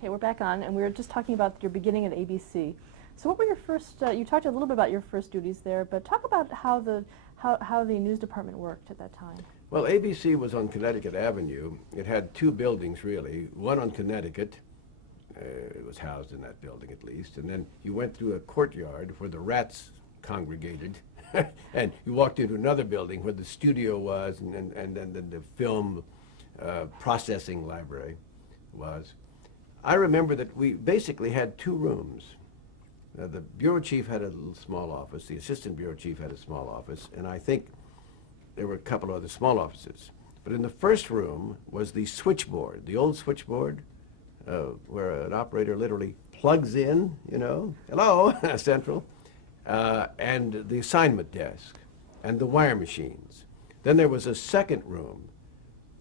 Okay, we're back on, and we were just talking about your beginning at ABC. So what were your first, you talked a little bit about your first duties there, but talk about how the news department worked at that time. Well, ABC was on Connecticut Avenue. It had two buildings, really. One on Connecticut. It was housed in that building, at least. And then you went through a courtyard where the rats congregated. And you walked into another building where the studio was, and then the film processing library was. I remember that we basically had two rooms. The bureau chief had a little small office. The assistant bureau chief had a small office. And I think there were a couple of other small offices. But in the first room was the switchboard, the old switchboard, where an operator literally plugs in, you know, hello, central, and the assignment desk, and the wire machines. Then there was a second room,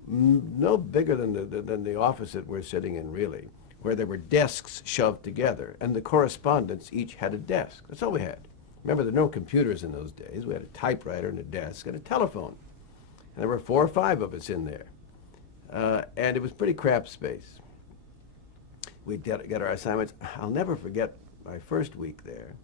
no bigger than the office that we're sitting in, really, where there were desks shoved together, and the correspondents each had a desk. That's all we had. Remember, there were no computers in those days. We had a typewriter and a desk and a telephone. And there were 4 or 5 of us in there. And it was pretty cramped space. We'd get our assignments. I'll never forget my first week there.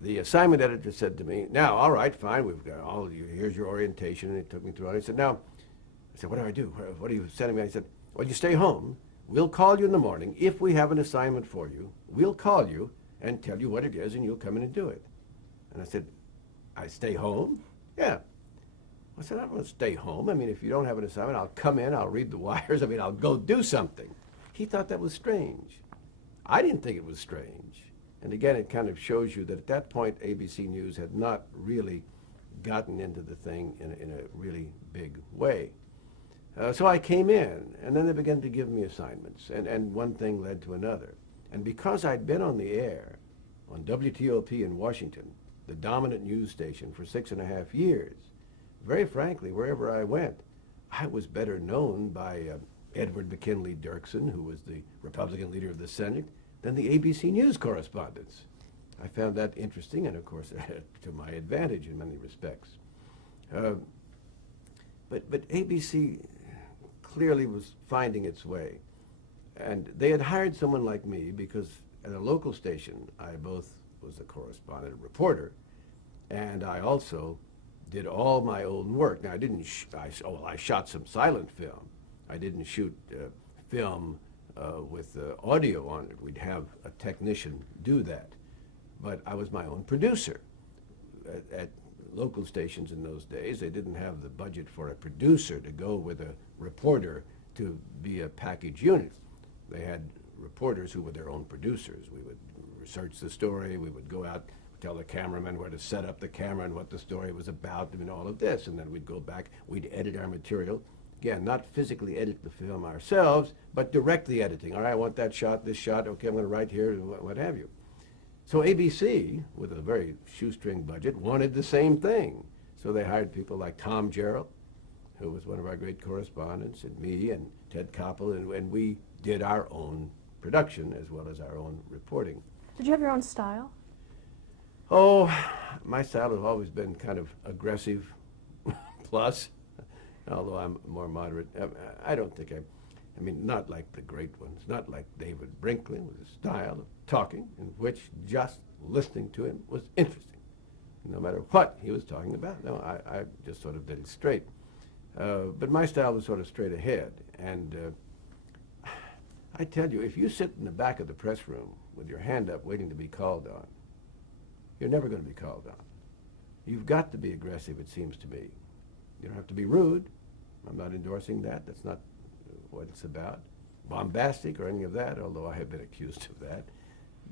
The assignment editor said to me, now, all right, fine, we've got all of you, here's your orientation. And he took me through it. He said, now, I said, what do I do? What are you sending me? I said, well, you stay home. We'll call you in the morning. If we have an assignment for you, we'll call you and tell you what it is, and you'll come in and do it. And I said, I stay home? Yeah. I said, I don't want to stay home. I mean, if you don't have an assignment, I'll come in, I'll read the wires. I mean, I'll go do something. He thought that was strange. I didn't think it was strange. And again, it kind of shows you that at that point, ABC News had not really gotten into the thing in a really big way. So I came in, and then they began to give me assignments, and one thing led to another. And because I'd been on the air on WTOP in Washington, the dominant news station, for 6.5 years, very frankly, wherever I went, I was better known by Edward McKinley Dirksen, who was the Republican leader of the Senate, than the ABC News correspondents. I found that interesting, and of course, to my advantage in many respects. But ABC clearly was finding its way. And they had hired someone like me because at a local station, I both was a correspondent, a reporter, and I also did all my own work. Now, I didn't, I shot some silent film. I didn't shoot film with audio on it. We'd have a technician do that. But I was my own producer. At local stations in those days, they didn't have the budget for a producer to go with a reporter to be a package unit. They had reporters who were their own producers. We would research the story, we would go out, tell the cameraman where to set up the camera and what the story was about, and all of this, and then we'd go back, we'd edit our material. Again, not physically edit the film ourselves, but direct the editing. All right, I want that shot, this shot, okay, I'm gonna write here, what have you. So ABC, with a very shoestring budget, wanted the same thing. So they hired people like Tom Gerald, who was one of our great correspondents, and me and Ted Koppel, and we did our own production as well as our own reporting. Did you have your own style? Oh, my style has always been kind of aggressive plus, although I'm more moderate. I don't think I mean, not like the great ones, not like David Brinkley with his style of talking, in which just listening to him was interesting, no matter what he was talking about. No, I just sort of did it straight. But my style was sort of straight ahead. And I tell you, if you sit in the back of the press room with your hand up waiting to be called on, you're never going to be called on. You've got to be aggressive, it seems to me. You don't have to be rude. I'm not endorsing that. That's not what it's about. Bombastic or any of that, although I have been accused of that.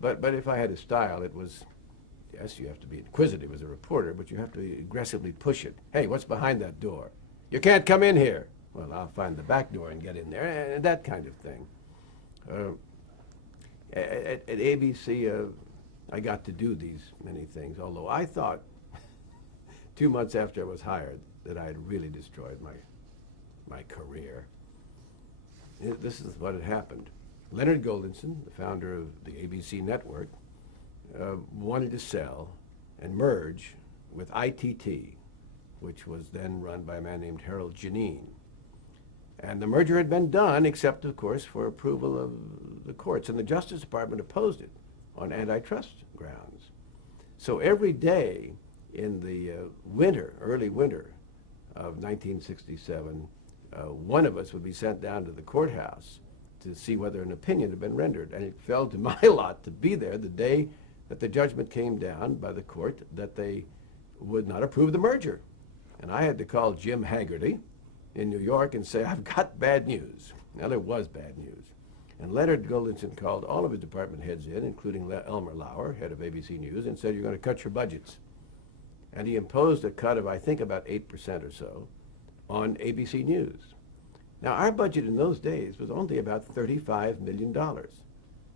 But if I had a style, it was, yes, you have to be inquisitive as a reporter, but you have to aggressively push it. Hey, what's behind that door? You can't come in here. Well, I'll find the back door and get in there, and that kind of thing. At ABC, I got to do these many things, although I thought 2 months after I was hired that I had really destroyed my career. This is what had happened. Leonard Goldenson, the founder of the ABC network, wanted to sell and merge with ITT, which was then run by a man named Harold Janine. And the merger had been done, except, of course, for approval of the courts. And the Justice Department opposed it on antitrust grounds. So every day in the early winter of 1967, one of us would be sent down to the courthouse to see whether an opinion had been rendered. And it fell to my lot to be there the day that the judgment came down by the court that they would not approve the merger. And I had to call Jim Haggerty in New York and say, I've got bad news. Now, there was bad news. And Leonard Goldenson called all of his department heads in, including Elmer Lauer, head of ABC News, and said, you're going to cut your budgets. And he imposed a cut of, I think, about 8% or so on ABC News. Now, our budget in those days was only about $35 million. Now,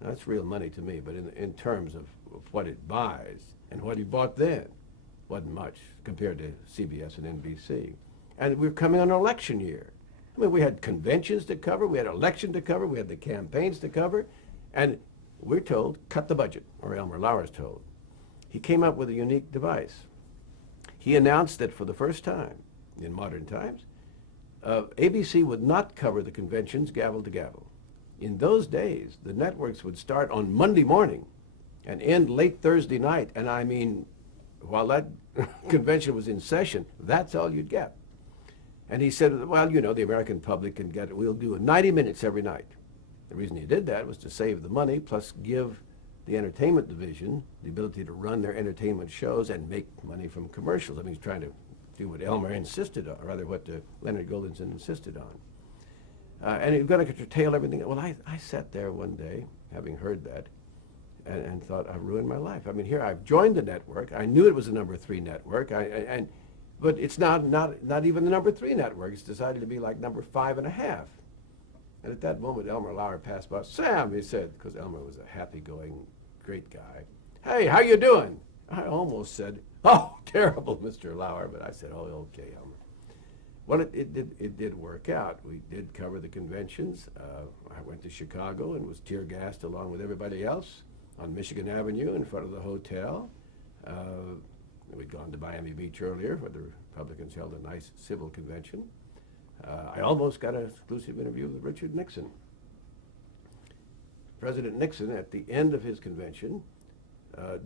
that's real money to me, but in terms of what it buys and what he bought then, wasn't much compared to CBS and NBC. And we were coming on an election year. I mean, we had conventions to cover, we had election to cover, we had the campaigns to cover, and we're told, cut the budget, or Elmer Lauer's told. He came up with a unique device. He announced that for the first time in modern times, ABC would not cover the conventions gavel to gavel. In those days, the networks would start on Monday morning and end late Thursday night, and I mean, while that convention was in session, that's all you'd get. And he said, well, you know, the American public can get it. We'll do 90 minutes every night. The reason he did that was to save the money, plus give the entertainment division the ability to run their entertainment shows and make money from commercials. I mean, he's trying to do what Elmer insisted on, or rather what Leonard Goldenson insisted on. And he was going to curtail everything. Well, I sat there one day, having heard that, and thought, I've ruined my life. I mean, here I've joined the network. I knew it was a number 3 network, but it's not even the number 3 network. It's decided to be like number 5.5. And at that moment, Elmer Lauer passed by. Sam, he said, because Elmer was a happy-going, great guy. Hey, how you doing? I almost said, oh, terrible, Mr. Lauer, but I said, oh, okay, Elmer. Well, it did work out. We did cover the conventions. I went to Chicago and was tear-gassed along with everybody else on Michigan Avenue in front of the hotel. We'd gone to Miami Beach earlier where the Republicans held a nice civil convention. I almost got an exclusive interview with Richard Nixon. President Nixon, at the end of his convention,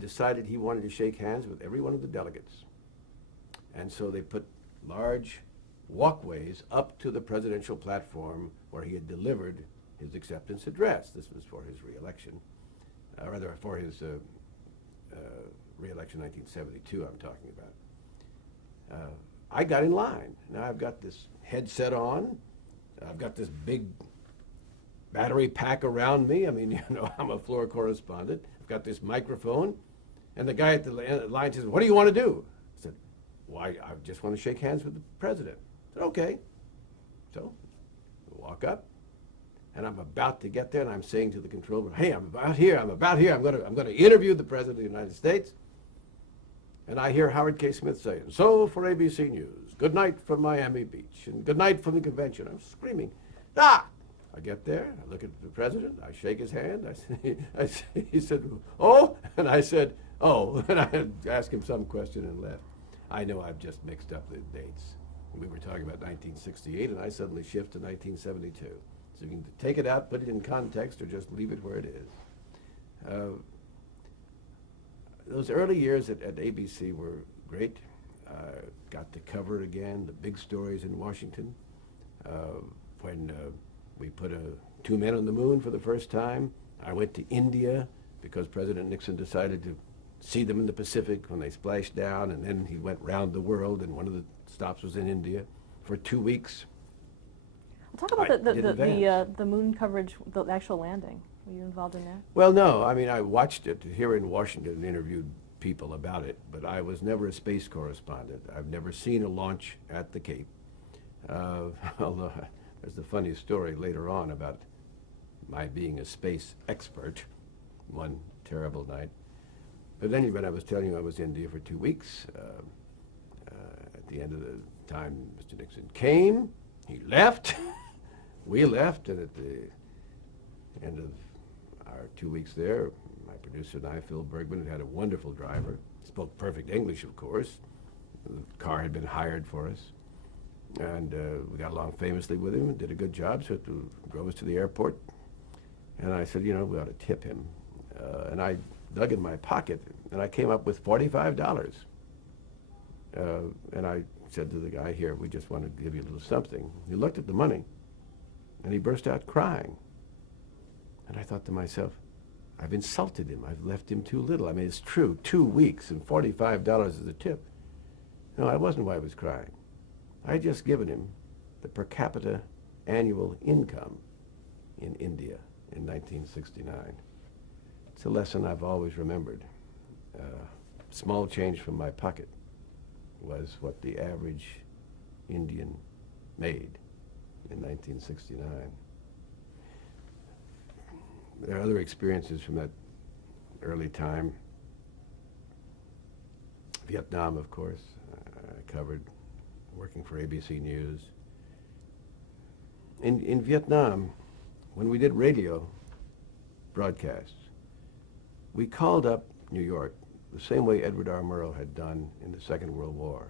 decided he wanted to shake hands with every one of the delegates. And so they put large walkways up to the presidential platform where he had delivered his acceptance address. This was for his re-election, rather for his re-election 1972 I'm talking about. I got in line. Now I've got this headset on. I've got this big battery pack around me. I mean, you know, I'm a floor correspondent. I've got this microphone. And the guy at the line says, what do you want to do? I said, why, I just want to shake hands with the president. I said, okay. So I walk up. And I'm about to get there, and I'm saying to the control room, hey, I'm about here. I'm going to interview the President of the United States. And I hear Howard K. Smith saying, so for ABC News, good night from Miami Beach, and good night from the convention. I'm screaming, ah! I get there, I look at the president, I shake his hand, he said, oh? And I said, oh, and I asked him some question and left. I know I've just mixed up the dates. We were talking about 1968, and I suddenly shift to 1972. So you can take it out, put it in context, or just leave it where it is. Those early years at ABC were great. Got to cover again the big stories in Washington. When we put 2 men on the moon for the first time, I went to India because President Nixon decided to see them in the Pacific when they splashed down, and then he went round the world, and one of the stops was in India for 2 weeks. Talk about the moon coverage, the actual landing. Were you involved in that? Well, no. I mean, I watched it here in Washington and interviewed people about it, but I was never a space correspondent. I've never seen a launch at the Cape. Although there's the funny story later on about my being a space expert one terrible night. But anyway, I was telling you I was in India for 2 weeks. At the end of the time Mr. Nixon came, he left, we left, and at the end of our 2 weeks there, my producer and I, Phil Bergman, had a wonderful driver. Spoke perfect English, of course. The car had been hired for us. And we got along famously with him and did a good job, so drove us to the airport. And I said, you know, we ought to tip him. And I dug in my pocket, and I came up with $45. And I said to the guy, here, we just want to give you a little something. He looked at the money, and he burst out crying. And I thought to myself, I've insulted him. I've left him too little. I mean, it's true, 2 weeks and $45 is a tip. No, that wasn't why I was crying. I had just given him the per capita annual income in India in 1969. It's a lesson I've always remembered. Small change from my pocket was what the average Indian made in 1969. There are other experiences from that early time. Vietnam, of course, I covered working for ABC News. In Vietnam, when we did radio broadcasts, we called up New York the same way Edward R. Murrow had done in the Second World War.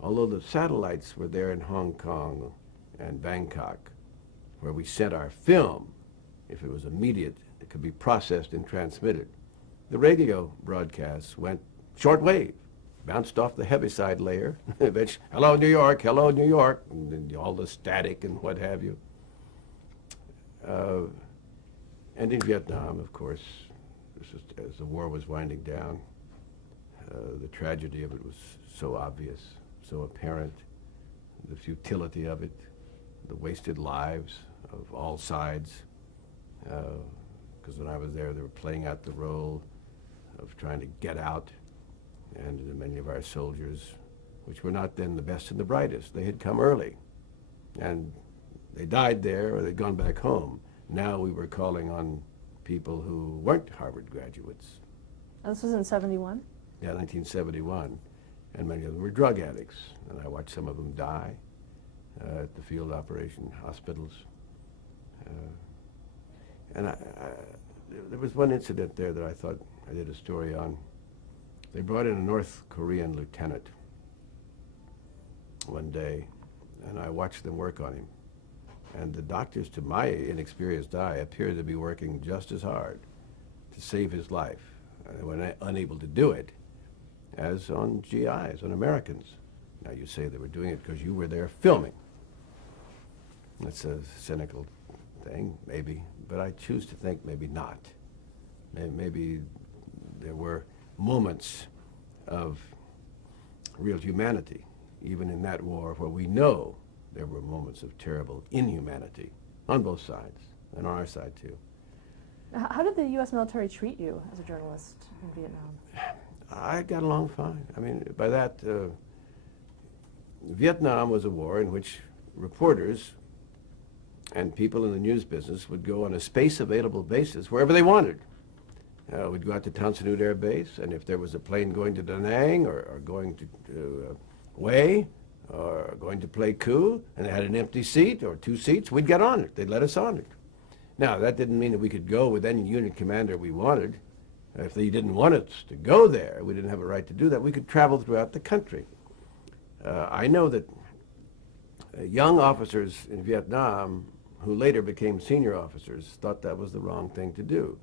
Although the satellites were there in Hong Kong and Bangkok, where we sent our film, if it was immediate, it could be processed and transmitted. The radio broadcasts went shortwave, bounced off the heaviside layer, eventually, hello New York, and then all the static and what have you. And in Vietnam, of course, as the war was winding down, the tragedy of it was so obvious, so apparent, the futility of it, the wasted lives of all sides. Because when I was there, they were playing out the role of trying to get out, and many of our soldiers, which were not then the best and the brightest, they had come early, and they died there or they'd gone back home. Now we were calling on people who weren't Harvard graduates. And this was in 71? Yeah, 1971. And many of them were drug addicts. And I watched some of them die at the field operation hospitals. And there was one incident there that I thought I did a story on. They brought in a North Korean lieutenant one day, and I watched them work on him. And the doctors, to my inexperienced eye, appeared to be working just as hard to save his life. They were unable to do it as on GIs, on Americans. Now you say they were doing it because you were there filming. That's a cynical thing, maybe, but I choose to think maybe not. Maybe there were moments of real humanity, even in that war, where we know there were moments of terrible inhumanity on both sides, and on our side too. How did the U.S. military treat you as a journalist in Vietnam? I got along fine. I mean, by that, Vietnam was a war in which reporters and people in the news business would go on a space-available basis wherever they wanted. We'd go out to Tan Son Nhut Air Base, and if there was a plane going to Da Nang or going to Hue, or going to play coup, and they had an empty seat or 2 seats, we'd get on it. They'd let us on it. Now, that didn't mean that we could go with any unit commander we wanted. If they didn't want us to go there, we didn't have a right to do that. We could travel throughout the country. I know that young officers in Vietnam who later became senior officers thought that was the wrong thing to do.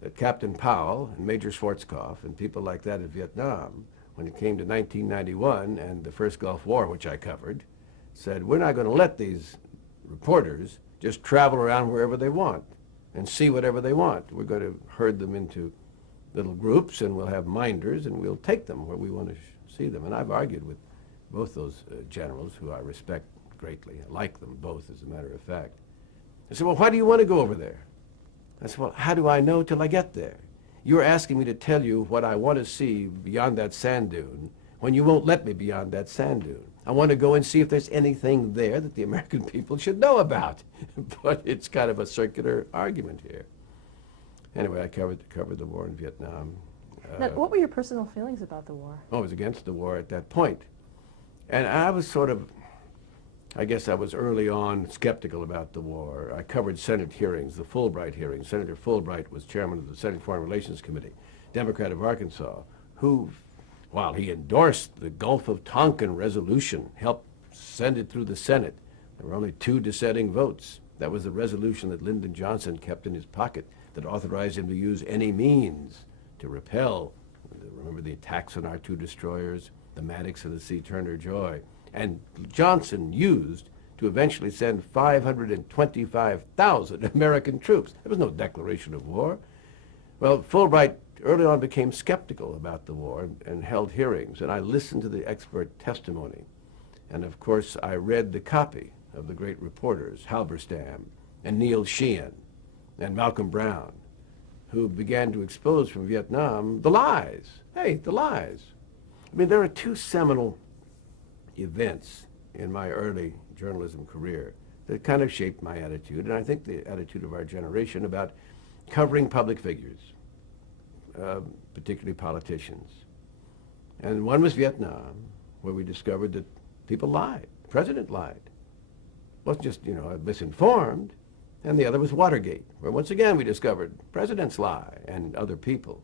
That Captain Powell and Major Schwarzkopf and people like that in Vietnam, when it came to 1991 and the first Gulf War, which I covered, said, we're not going to let these reporters just travel around wherever they want and see whatever they want. We're going to herd them into little groups, and we'll have minders, and we'll take them where we want to see them. And I've argued with both those generals, who I respect greatly. I like them both, as a matter of fact. I said, well, why do you want to go over there? I said, well, how do I know till I get there? You're asking me to tell you what I want to see beyond that sand dune when you won't let me beyond that sand dune. I want to go and see if there's anything there that the American people should know about. But it's kind of a circular argument here. Anyway, I covered the war in Vietnam. Now, what were your personal feelings about the war? I was against the war at that point. And I was sort of, I guess I was early on skeptical about the war. I covered Senate hearings, the Fulbright hearings. Senator Fulbright was chairman of the Senate Foreign Relations Committee, Democrat of Arkansas, who, while he endorsed the Gulf of Tonkin resolution, helped send it through the Senate. There were only 2 dissenting votes. That was the resolution that Lyndon Johnson kept in his pocket that authorized him to use any means to repel, remember the attacks on our 2 destroyers, the Maddox and the Sea Turner Joy. And Johnson used to eventually send 525,000 American troops. There was no declaration of war. Well, Fulbright early on became skeptical about the war and held hearings, and I listened to the expert testimony. And of course, I read the copy of the great reporters, Halberstam and Neil Sheehan and Malcolm Brown, who began to expose from Vietnam the lies. Hey, the lies. I mean, there are 2 seminal events in my early journalism career that kind of shaped my attitude, and I think the attitude of our generation about covering public figures, particularly politicians. And one was Vietnam, where we discovered that people lied. The president lied. It wasn't just, misinformed. And the other was Watergate, where once again we discovered presidents lie and other people.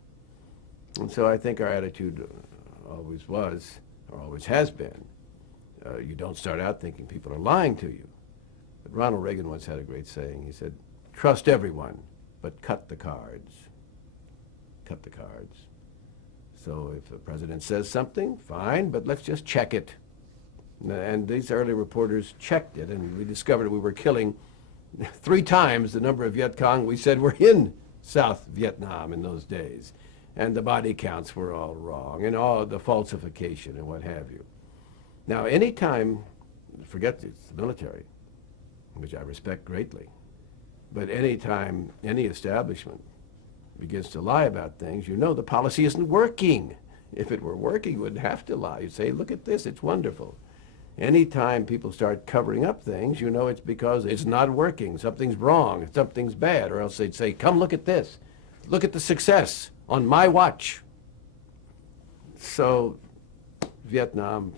And so I think our attitude always was, or always has been, you don't start out thinking people are lying to you. But Ronald Reagan once had a great saying. He said, trust everyone, but cut the cards. Cut the cards. So if the president says something, fine, but let's just check it. And these early reporters checked it, and we discovered we were killing 3 times the number of Viet Cong we said were in South Vietnam in those days. And the body counts were all wrong, and all the falsification and what have you. Now, any time, forget it's the military, which I respect greatly, but any time any establishment begins to lie about things, you know the policy isn't working. If it were working, you wouldn't have to lie. You'd say, look at this, it's wonderful. Anytime people start covering up things, you know it's because it's not working, something's wrong, something's bad, or else they'd say, come look at this. Look at the success on my watch. So Vietnam,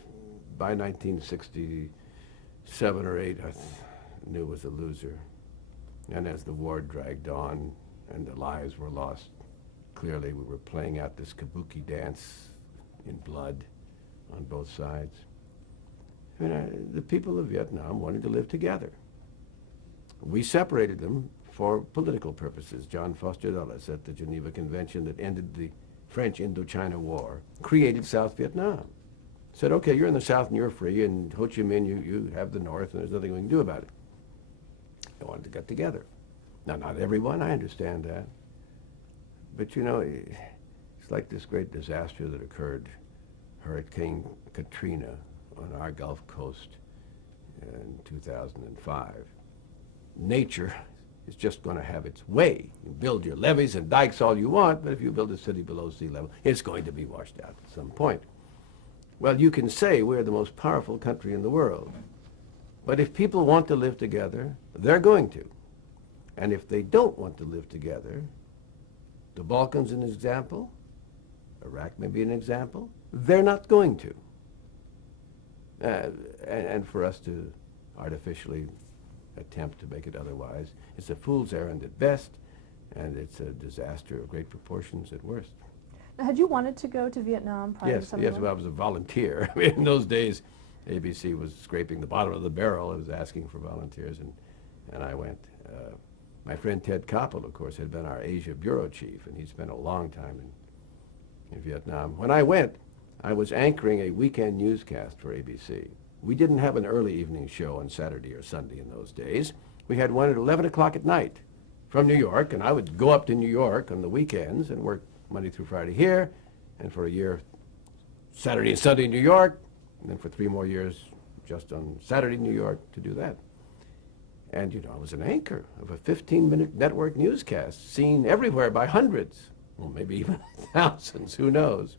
by 1967 or 8, I knew was a loser. And as the war dragged on and the lives were lost, clearly we were playing out this kabuki dance in blood on both sides. I mean, the people of Vietnam wanted to live together. We separated them for political purposes. John Foster Dulles at the Geneva Convention that ended the French Indochina War created South Vietnam. Said, okay, you're in the South and you're free, and Ho Chi Minh, you have the North, and there's nothing we can do about it. They wanted to get together. Now, not everyone, I understand that. But it's like this great disaster that occurred, Hurricane Katrina on our Gulf Coast in 2005. Nature is just going to have its way. You build your levees and dikes all you want, but if you build a city below sea level, it's going to be washed out at some point. Well, you can say we're the most powerful country in the world, but if people want to live together, they're going to. And if they don't want to live together, the Balkans an example, Iraq may be an example, they're not going to. And for us to artificially attempt to make it otherwise, it's a fool's errand at best, and it's a disaster of great proportions at worst. Now, had you wanted to go to Vietnam prior to some Yes, well, I was a volunteer. I mean, in those days, ABC was scraping the bottom of the barrel. It was asking for volunteers, and I went. My friend Ted Koppel, of course, had been our Asia bureau chief, and he'd spent a long time in Vietnam. When I went, I was anchoring a weekend newscast for ABC. We didn't have an early evening show on Saturday or Sunday in those days. We had one at 11 o'clock at night from New York, and I would go up to New York on the weekends and work Monday through Friday here, and for a year, Saturday and Sunday in New York, and then for 3 more years, just on Saturday in New York to do that. And, I was an anchor of a 15-minute network newscast, seen everywhere by hundreds, well, maybe even thousands, who knows.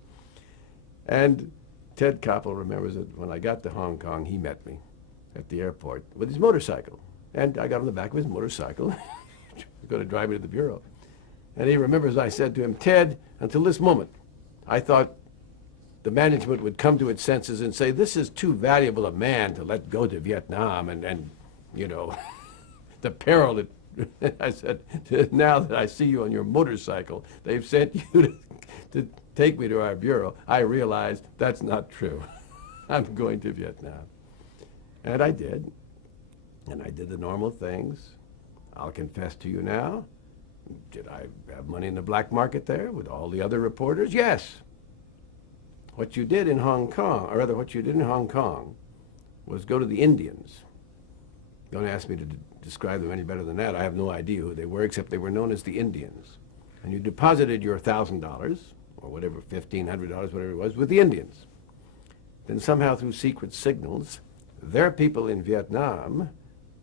And Ted Koppel remembers that when I got to Hong Kong, he met me at the airport with his motorcycle. And I got on the back of his motorcycle, going to drive me to the bureau. And he remembers I said to him, Ted, until this moment, I thought the management would come to its senses and say, this is too valuable a man to let go to Vietnam and the peril that, I said, now that I see you on your motorcycle, they've sent you to take me to our bureau, I realized that's not true. I'm going to Vietnam. And I did. And I did the normal things. I'll confess to you now. Did I have money in the black market there with all the other reporters? Yes. What you did in Hong Kong, or rather what you did in Hong Kong, was go to the Indians. Don't ask me to describe them any better than that. I have no idea who they were, except they were known as the Indians. And you deposited your $1,000, or whatever, $1,500, whatever it was, with the Indians. Then somehow through secret signals, their people in Vietnam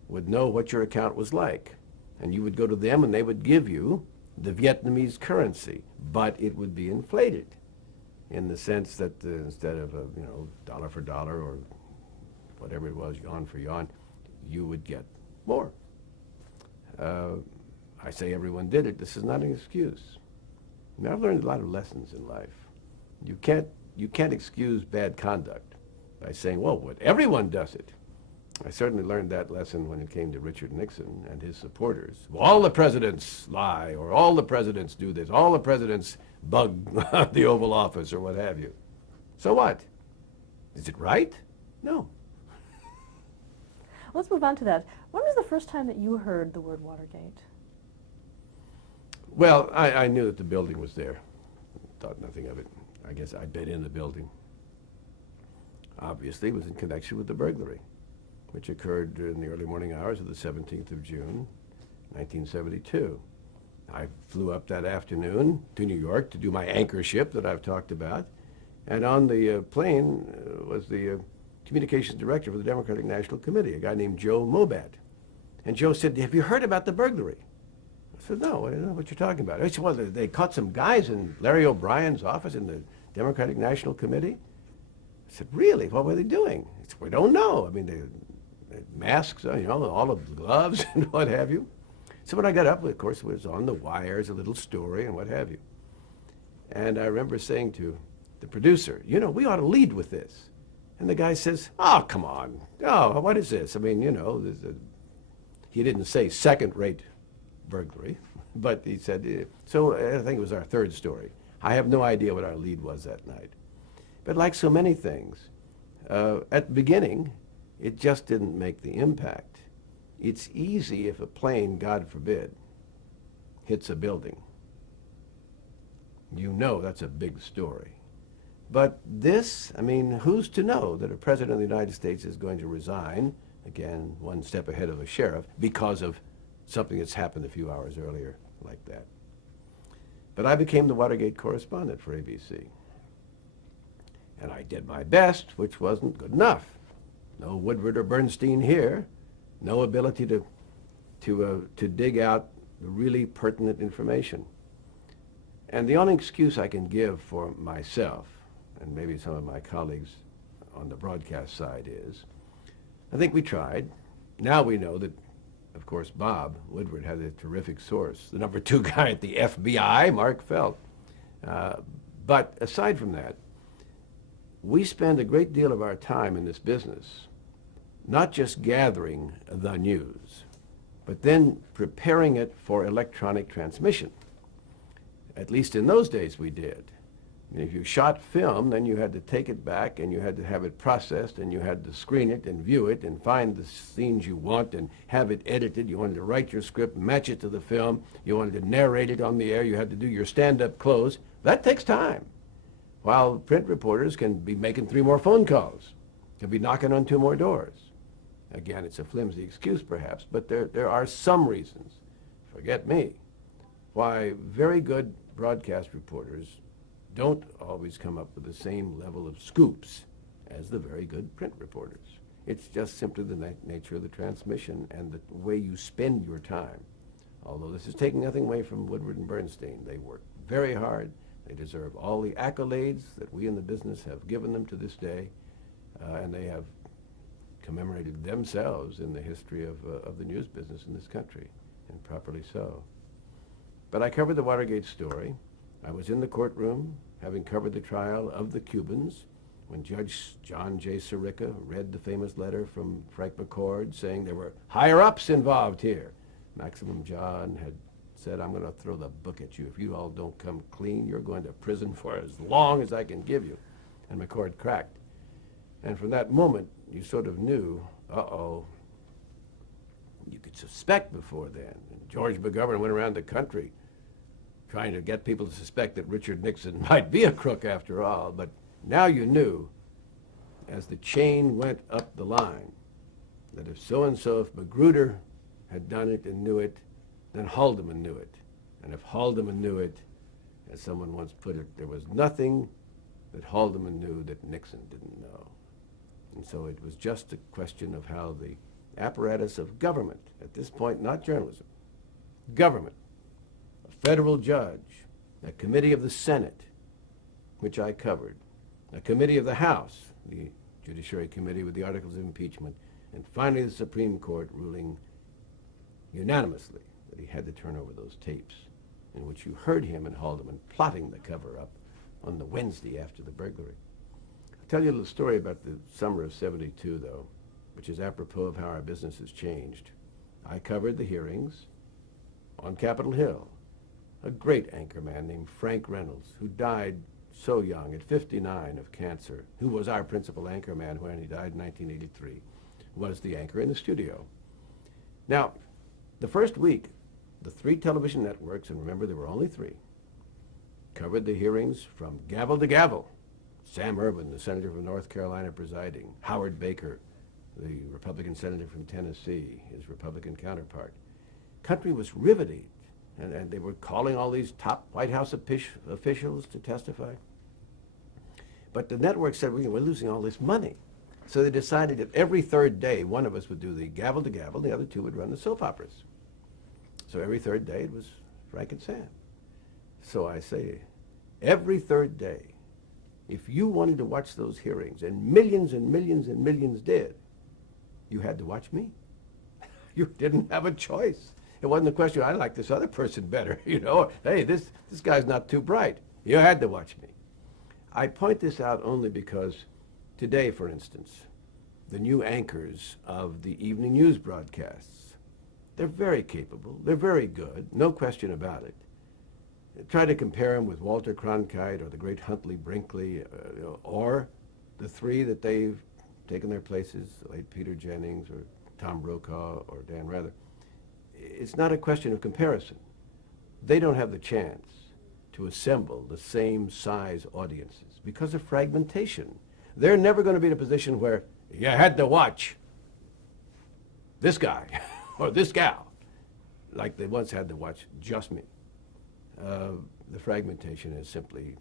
would know what your account was like. And you would go to them and they would give you the Vietnamese currency, but it would be inflated in the sense that instead of dollar for dollar or whatever it was, yuan for yuan, you would get more. I say everyone did it. This is not an excuse. Now, I've learned a lot of lessons in life. You can't excuse bad conduct by saying, well, what, everyone does it. I certainly learned that lesson when it came to Richard Nixon and his supporters. Well, all the presidents lie, or all the presidents do this, all the presidents bug the Oval Office, or what have you. So what? Is it right? No. Let's move on to that. When was the first time that you heard the word Watergate? Well, I knew that the building was there. Thought nothing of it. I guess I'd been in the building. Obviously, it was in connection with the burglary, which occurred in the early morning hours of the 17th of June, 1972. I flew up that afternoon to New York to do my anchorship that I've talked about, and on the plane was the communications director for the Democratic National Committee, a guy named Joe Mobat. And Joe said, have you heard about the burglary? I said, no, I don't know what you're talking about. He said, well, they caught some guys in Larry O'Brien's office in the Democratic National Committee. I said, really? What were they doing? He said, we don't know. I mean, they had masks, all of the gloves and what have you. So when I got up, of course, it was on the wires, a little story and what have you. And I remember saying to the producer, we ought to lead with this. And the guy says, oh, come on. Oh, what is this? I mean, he didn't say second-rate burglary, but he said, so I think it was our third story. I have no idea what our lead was that night. But like so many things, at the beginning, it just didn't make the impact. It's easy if a plane, God forbid, hits a building. That's a big story. But this, who's to know that a president of the United States is going to resign, again, one step ahead of a sheriff, because of something that's happened a few hours earlier like that. But I became the Watergate correspondent for ABC. And I did my best, which wasn't good enough. No Woodward or Bernstein here, no ability to dig out the really pertinent information. And the only excuse I can give for myself, and maybe some of my colleagues on the broadcast side, is I think we tried. Now we know that, of course, Bob Woodward had a terrific source, the number 2 guy at the FBI, Mark Felt. But aside from that, we spend a great deal of our time in this business not just gathering the news, but then preparing it for electronic transmission. At least in those days we did. If you shot film, then you had to take it back and you had to have it processed and you had to screen it and view it and find the scenes you want and have it edited. You wanted to write your script, match it to the film. You wanted to narrate it on the air. You had to do your stand-up close. That takes time. While print reporters can be making 3 more phone calls, can be knocking on 2 more doors. Again, it's a flimsy excuse perhaps, but there are some reasons, forget me, why very good broadcast reporters don't always come up with the same level of scoops as the very good print reporters. It's just simply the nature of the transmission and the way you spend your time. Although this is taking nothing away from Woodward and Bernstein. They work very hard. They deserve all the accolades that we in the business have given them to this day, and they have commemorated themselves in the history of the news business in this country, and properly so. But I covered the Watergate story. I was in the courtroom, having covered the trial of the Cubans, when Judge John J. Sirica read the famous letter from Frank McCord saying there were higher-ups involved here. Maximum John had said, I'm going to throw the book at you. If you all don't come clean, you're going to prison for as long as I can give you. And McCord cracked. And from that moment, you sort of knew uh-oh, you could suspect before then. And George McGovern went around the country trying to get people to suspect that Richard Nixon might be a crook after all. But now you knew, as the chain went up the line, that if so-and-so, if Magruder had done it and knew it, then Haldeman knew it. And if Haldeman knew it, as someone once put it, there was nothing that Haldeman knew that Nixon didn't know. And so it was just a question of how the apparatus of government, at this point, not journalism, government, a federal judge, a committee of the Senate, which I covered, a committee of the House, the Judiciary Committee with the Articles of Impeachment, and finally the Supreme Court ruling unanimously that he had to turn over those tapes in which you heard him and Haldeman plotting the cover-up on the Wednesday after the burglary. I'll tell you a little story about the summer of '72, though, which is apropos of how our business has changed. I covered the hearings on Capitol Hill. A great anchorman named Frank Reynolds, who died so young, at 59, of cancer, who was our principal anchorman when he died in 1983, was the anchor in the studio. Now, the first week, the 3 television networks, and remember there were only 3, covered the hearings from gavel to gavel. Sam Ervin, the senator from North Carolina, presiding. Howard Baker, the Republican senator from Tennessee, his Republican counterpart. Country was riveted, and they were calling all these top White House officials to testify. But the network said, we're losing all this money. So they decided that every third day, one of us would do the gavel to gavel, the other 2 would run the soap operas. So every third day it was Frank and Sam. So I say, every third day, if you wanted to watch those hearings, and millions and millions and millions did, you had to watch me. You didn't have a choice. It wasn't a question, I like this other person better, you know. Hey, this guy's not too bright. You had to watch me. I point this out only because today, for instance, the new anchors of the evening news broadcasts, they're very capable, they're very good, no question about it. Try to compare them with Walter Cronkite or the great Huntley Brinkley, or the 3 that they've taken their places, like Peter Jennings or Tom Brokaw or Dan Rather. It's not a question of comparison. They don't have the chance to assemble the same size audiences because of fragmentation. They're never going to be in a position where you had to watch this guy or this gal like they once had to watch just me. The fragmentation is simply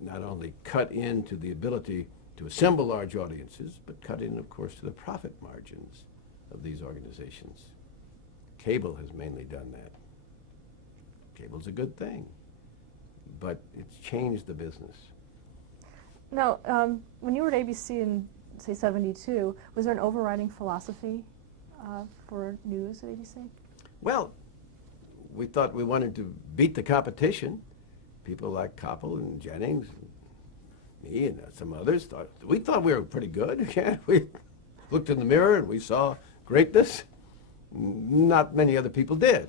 not only cut into the ability to assemble large audiences, but cut in, of course, to the profit margins of these organizations. Cable has mainly done that. Cable's a good thing, but it's changed the business. Now, when you were at ABC in, say, '72, was there an overriding philosophy for news at ABC? Well, we thought we wanted to beat the competition. People like Koppel and Jennings, and me and some others, we thought we were pretty good. Yeah, we looked in the mirror and we saw greatness. Not many other people did.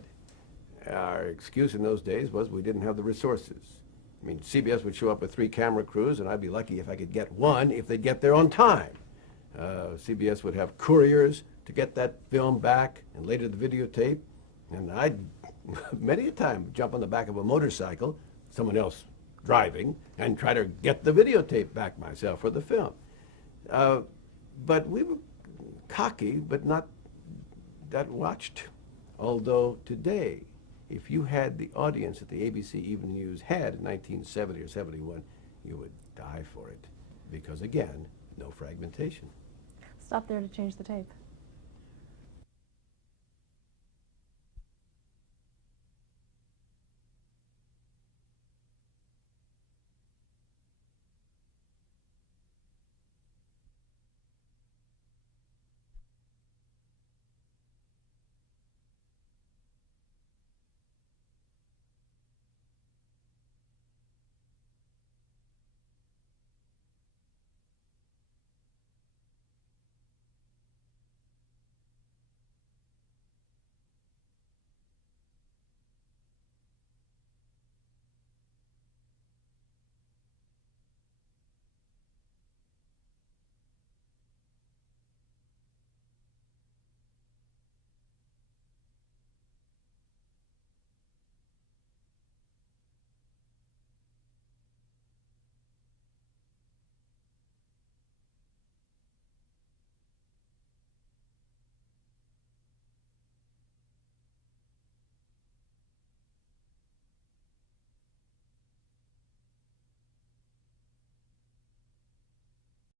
Our excuse in those days was we didn't have the resources. I mean, CBS would show up with 3 camera crews, and I'd be lucky if I could get 1 if they'd get there on time. CBS would have couriers to get that film back, and later the videotape. And I'd, many a time, jump on the back of a motorcycle, someone else driving, and try to get the videotape back myself for the film. But we were cocky, but not that watched. Although today, if you had the audience that the ABC Evening News had in 1970 or 71, you would die for it. Because again, no fragmentation. Stop there to change the tape.